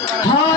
Huh.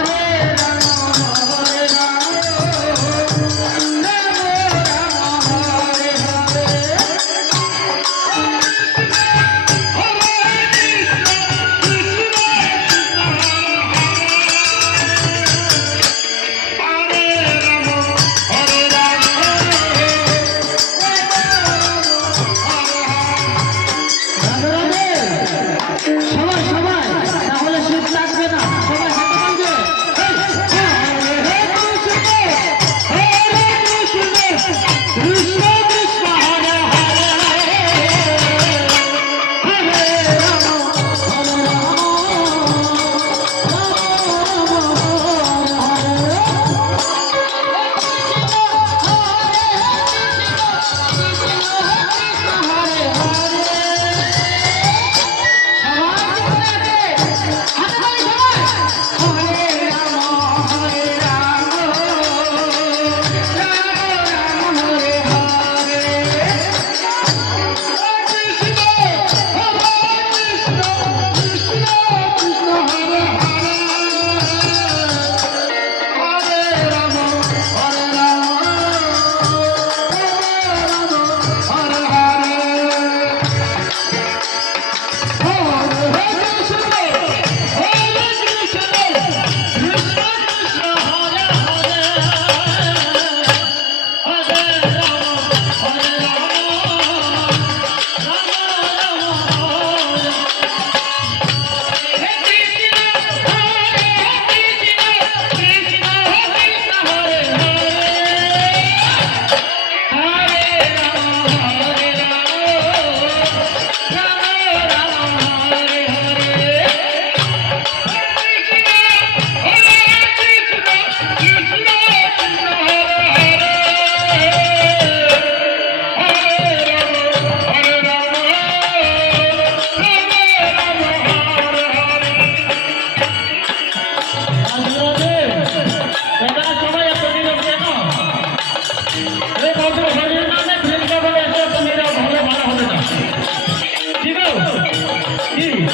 Hey,